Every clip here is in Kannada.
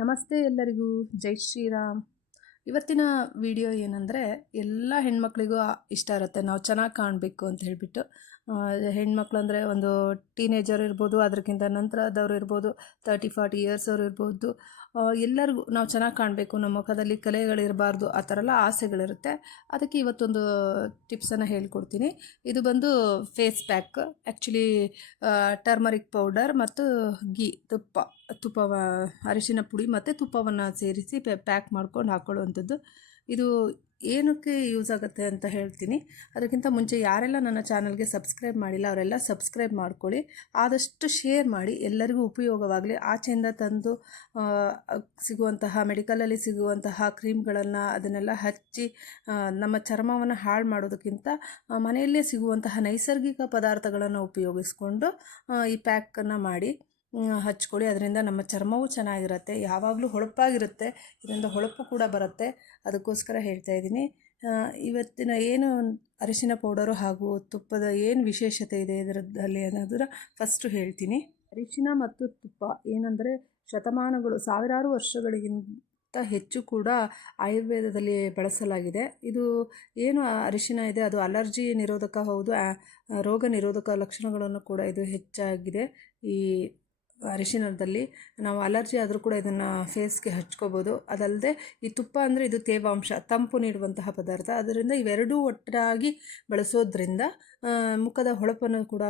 ನಮಸ್ತೆ ಎಲ್ಲರಿಗೂ, ಜೈ ಶ್ರೀರಾಮ್. ಇವತ್ತಿನ ವಿಡಿಯೋ ಏನಂದರೆ, ಎಲ್ಲ ಹೆಣ್ಮಕ್ಳಿಗೂ ಇಷ್ಟ ಇರುತ್ತೆ ನಾವು ಚೆನ್ನಾಗಿ ಕಾಣಬೇಕು ಅಂತ ಹೇಳಿಬಿಟ್ಟು. ಹೆಣ್ಮಕ್ಳು ಅಂದರೆ ಒಂದು ಟೀನೇಜರ್ ಇರ್ಬೋದು, ಅದಕ್ಕಿಂತ ನಂತರದವ್ರು ಇರ್ಬೋದು, 30-40 ಇಯರ್ಸ್ ಅವ್ರು ಇರ್ಬೋದು. ಎಲ್ಲರಿಗೂ ನಾವು ಚೆನ್ನಾಗಿ ಕಾಣಬೇಕು, ನಮ್ಮ ಮುಖದಲ್ಲಿ ಕಲೆಗಳಿರಬಾರ್ದು, ಆ ಥರ ಎಲ್ಲ ಆಸೆಗಳಿರುತ್ತೆ. ಅದಕ್ಕೆ ಇವತ್ತೊಂದು ಟಿಪ್ಸನ್ನು ಹೇಳ್ಕೊಡ್ತೀನಿ. ಇದು ಬಂದು face pack. Actually turmeric powder ಮತ್ತು ತುಪ್ಪ ಅರಿಶಿನ ಪುಡಿ ಮತ್ತು ತುಪ್ಪವನ್ನು ಸೇರಿಸಿ ಪ್ಯಾಕ್ ಮಾಡ್ಕೊಂಡು ಹಾಕ್ಕೊಳ್ಳುವಂಥದ್ದು. ಇದು ಏನಕ್ಕೆ ಯೂಸ್ ಆಗುತ್ತೆ ಅಂತ ಹೇಳ್ತೀನಿ. ಅದಕ್ಕಿಂತ ಮುಂಚೆ ಯಾರೆಲ್ಲ ನನ್ನ ಚಾನಲ್ಗೆ ಸಬ್ಸ್ಕ್ರೈಬ್ ಮಾಡಿಲ್ಲ ಅವರೆಲ್ಲ ಸಬ್ಸ್ಕ್ರೈಬ್ ಮಾಡ್ಕೊಳ್ಳಿ. ಆದಷ್ಟು ಶೇರ್ ಮಾಡಿ, ಎಲ್ಲರಿಗೂ ಉಪಯೋಗವಾಗಲಿ. ಆಚೆಯಿಂದ ತಂದು ಸಿಗುವಂತಹ ಮೆಡಿಕಲಲ್ಲಿ ಸಿಗುವಂತಹ ಕ್ರೀಮ್ಗಳನ್ನು ಅದನ್ನೆಲ್ಲ ಹಚ್ಚಿ ನಮ್ಮ ಚರ್ಮವನ್ನು ಹಾಳು ಮಾಡೋದಕ್ಕಿಂತ ಮನೆಯಲ್ಲೇ ಸಿಗುವಂತಹ ನೈಸರ್ಗಿಕ ಪದಾರ್ಥಗಳನ್ನು ಉಪಯೋಗಿಸ್ಕೊಂಡು ಈ ಪ್ಯಾಕನ್ನು ಮಾಡಿ ಹಚ್ಕೊಳ್ಳಿ. ಅದರಿಂದ ನಮ್ಮ ಚರ್ಮವೂ ಚೆನ್ನಾಗಿರುತ್ತೆ, ಯಾವಾಗಲೂ ಹೊಳಪಾಗಿರುತ್ತೆ. ಇದರಿಂದ ಹೊಳಪು ಕೂಡ ಬರುತ್ತೆ. ಅದಕ್ಕೋಸ್ಕರ ಹೇಳ್ತಾ ಇದ್ದೀನಿ. ಇವತ್ತಿನ ಏನು ಅರಿಶಿನ ಪೌಡರು ಹಾಗೂ ತುಪ್ಪದ ಏನು ವಿಶೇಷತೆ ಇದೆ ಇದರಲ್ಲಿ ಅನ್ನೋದನ್ನು ಫಸ್ಟು ಹೇಳ್ತೀನಿ. ಅರಿಶಿನ ಮತ್ತು ತುಪ್ಪ ಏನಂದರೆ ಶತಮಾನಗಳು, ಸಾವಿರಾರು ವರ್ಷಗಳಿಗಿಂತ ಹೆಚ್ಚು ಕೂಡ ಆಯುರ್ವೇದದಲ್ಲಿ ಬಳಸಲಾಗಿದೆ. ಇದು ಏನು ಅರಿಶಿನ ಇದೆ ಅದು ಅಲರ್ಜಿ ನಿರೋಧಕ ಹೌದು, ರೋಗ ನಿರೋಧಕ ಲಕ್ಷಣಗಳನ್ನು ಕೂಡ ಇದು ಹೆಚ್ಚಾಗಿದೆ. ಈ ಅರಿಶಿನದಲ್ಲಿ ನಾವು ಅಲರ್ಜಿ ಆದರೂ ಕೂಡ ಇದನ್ನು ಫೇಸ್ಗೆ ಹಚ್ಕೋಬೋದು. ಅದಲ್ಲದೆ ಈ ತುಪ್ಪ ಅಂದರೆ ಇದು ತೇವಾಂಶ, ತಂಪು ನೀಡುವಂತಹ ಪದಾರ್ಥ. ಅದರಿಂದ ಇವೆರಡೂ ಒಟ್ಟಾಗಿ ಬಳಸೋದ್ರಿಂದ ಮುಖದ ಹೊಳಪನ್ನು ಕೂಡ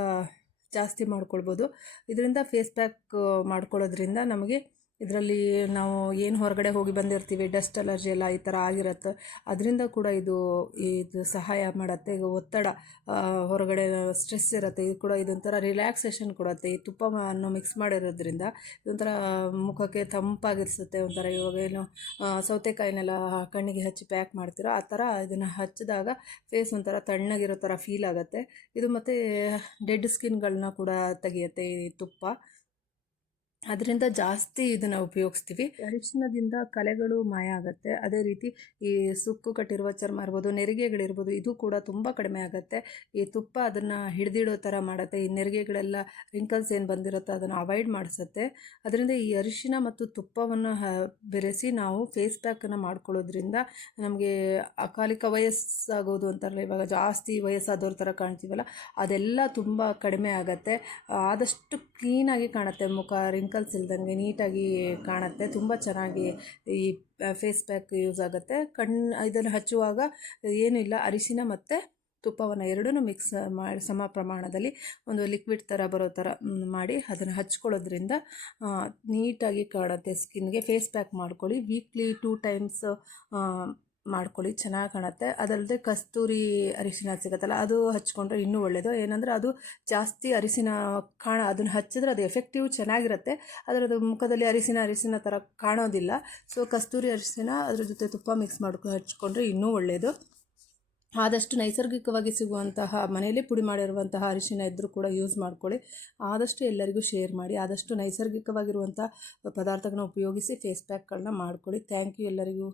ಜಾಸ್ತಿ ಮಾಡ್ಕೊಳ್ಬೋದು. ಇದರಿಂದ ಫೇಸ್ ಪ್ಯಾಕ್ ಮಾಡ್ಕೊಳ್ಳೋದ್ರಿಂದ ನಮಗೆ ಇದರಲ್ಲಿ ನಾವು ಏನು ಹೊರಗಡೆ ಹೋಗಿ ಬಂದಿರ್ತೀವಿ, ಡಸ್ಟ್ ಅಲರ್ಜಿ ಎಲ್ಲ ಈ ಥರ ಆಗಿರುತ್ತೆ, ಅದರಿಂದ ಕೂಡ ಇದು ಸಹಾಯ ಮಾಡುತ್ತೆ. ಈಗ ಒತ್ತಡ, ಹೊರಗಡೆ ಸ್ಟ್ರೆಸ್ ಇರುತ್ತೆ, ಇದು ಕೂಡ ಇದೊಂಥರ ರಿಲ್ಯಾಕ್ಸೇಷನ್ ಕೊಡುತ್ತೆ. ಈ ತುಪ್ಪವನ್ನು ಮಿಕ್ಸ್ ಮಾಡಿರೋದ್ರಿಂದ ಇದೊಂಥರ ಮುಖಕ್ಕೆ ತಂಪಾಗಿರಿಸುತ್ತೆ. ಒಂಥರ ಇವಾಗ ಏನು ಸೌತೆಕಾಯಿನೆಲ್ಲ ಕಣ್ಣಿಗೆ ಹಚ್ಚಿ ಪ್ಯಾಕ್ ಮಾಡ್ತೀರೋ ಆ ಥರ ಇದನ್ನು ಹಚ್ಚಿದಾಗ ಫೇಸ್ ಒಂಥರ ತಣ್ಣಗಿರೋ ಥರ ಫೀಲ್ ಆಗುತ್ತೆ. ಇದು ಮತ್ತು ಡೆಡ್ ಸ್ಕಿನ್ಗಳನ್ನ ಕೂಡ ತೆಗೆಯುತ್ತೆ ಈ ತುಪ್ಪ. ಅದರಿಂದ ಜಾಸ್ತಿ ಇದನ್ನು ಉಪಯೋಗಿಸ್ತೀವಿ. ಅರಿಶಿನದಿಂದ ಕಲೆಗಳು ಮಾಯ ಆಗುತ್ತೆ. ಅದೇ ರೀತಿ ಈ ಸುಕ್ಕು ಕಟ್ಟಿರುವ ಚರ್ಮ ಇರ್ಬೋದು, ನೆರಿಗೆಗಳಿರ್ಬೋದು, ಇದು ಕೂಡ ತುಂಬ ಕಡಿಮೆ ಆಗುತ್ತೆ. ಈ ತುಪ್ಪ ಅದನ್ನು ಹಿಡಿದಿಡೋ ಥರ ಮಾಡುತ್ತೆ. ಈ ನೆರಿಗೆಗಳೆಲ್ಲ ರಿಂಕಲ್ಸ್ ಏನು ಬಂದಿರುತ್ತೋ ಅದನ್ನು ಅವಾಯ್ಡ್ ಮಾಡಿಸುತ್ತೆ. ಅದರಿಂದ ಈ ಅರಿಶಿನ ಮತ್ತು ತುಪ್ಪವನ್ನು ಬೆರೆಸಿ ನಾವು ಫೇಸ್ ಪ್ಯಾಕನ್ನು ಮಾಡ್ಕೊಳ್ಳೋದ್ರಿಂದ ನಮಗೆ ಅಕಾಲಿಕ ವಯಸ್ಸಾಗೋದು ಅಂತಾರಲ್ಲ, ಇವಾಗ ಜಾಸ್ತಿ ವಯಸ್ಸಾದವ್ರ ಥರ ಕಾಣ್ತೀವಲ್ಲ, ಅದೆಲ್ಲ ತುಂಬ ಕಡಿಮೆ ಆಗುತ್ತೆ. ಆದಷ್ಟು ಕ್ಲೀನಾಗಿ ಕಾಣುತ್ತೆ ಮುಖ, ರಿಂಕಲ್ಸ್ ಇಲ್ದಂಗೆ ನೀಟಾಗಿ ಕಾಣುತ್ತೆ. ತುಂಬ ಚೆನ್ನಾಗಿ ಈ ಫೇಸ್ ಪ್ಯಾಕ್ ಯೂಸ್ ಆಗುತ್ತೆ. ಇದನ್ನು ಹಚ್ಚುವಾಗ ಏನಿಲ್ಲ, ಅರಿಶಿನ ಮತ್ತು ತುಪ್ಪವನ್ನು ಎರಡೂ ಮಿಕ್ಸ್ ಮಾಡಿ ಸಮ ಪ್ರಮಾಣದಲ್ಲಿ ಒಂದು ಲಿಕ್ವಿಡ್ ಥರ ಬರೋ ಥರ ಮಾಡಿ ಅದನ್ನು ಹಚ್ಕೊಳ್ಳೋದ್ರಿಂದ ನೀಟಾಗಿ ಕಾಣುತ್ತೆ ಸ್ಕಿನ್ಗೆ. ಫೇಸ್ ಪ್ಯಾಕ್ ಮಾಡ್ಕೊಳ್ಳಿ, ವೀಕ್ಲಿ 2 ಟೈಮ್ಸ್ ಮಾಡ್ಕೊಳ್ಳಿ, ಚೆನ್ನಾಗಿ ಕಾಣುತ್ತೆ. ಅದಲ್ಲದೆ ಕಸ್ತೂರಿ ಅರಿಶಿನ ಸಿಗುತ್ತಲ್ಲ, ಅದು ಹಚ್ಕೊಂಡ್ರೆ ಇನ್ನೂ ಒಳ್ಳೆಯದು. ಏನಂದರೆ ಅದು ಜಾಸ್ತಿ ಅರಿಶಿನ ಅದನ್ನು ಹಚ್ಚಿದ್ರೆ ಅದು ಎಫೆಕ್ಟಿವ್ ಚೆನ್ನಾಗಿರುತ್ತೆ, ಆದರೆ ಅದು ಮುಖದಲ್ಲಿ ಅರಿಶಿನ ಥರ ಕಾಣೋದಿಲ್ಲ. ಸೊ ಕಸ್ತೂರಿ ಅರಿಶಿನ ಅದ್ರ ಜೊತೆ ತುಪ್ಪ ಮಿಕ್ಸ್ ಮಾಡ್ಕೊಂಡು ಹಚ್ಕೊಂಡ್ರೆ ಇನ್ನೂ ಒಳ್ಳೆಯದು. ಆದಷ್ಟು ನೈಸರ್ಗಿಕವಾಗಿ ಸಿಗುವಂತಹ ಮನೆಯಲ್ಲೇ ಪುಡಿ ಮಾಡಿರುವಂತಹ ಅರಿಶಿನ ಇದ್ದರೂ ಕೂಡ ಯೂಸ್ ಮಾಡ್ಕೊಳ್ಳಿ. ಆದಷ್ಟು ಎಲ್ಲರಿಗೂ ಶೇರ್ ಮಾಡಿ. ಆದಷ್ಟು ನೈಸರ್ಗಿಕವಾಗಿರುವಂಥ ಪದಾರ್ಥಗಳನ್ನ ಉಪಯೋಗಿಸಿ ಫೇಸ್ ಪ್ಯಾಕ್ಗಳನ್ನ ಮಾಡ್ಕೊಳ್ಳಿ. ಥ್ಯಾಂಕ್ ಯು ಎಲ್ಲರಿಗೂ.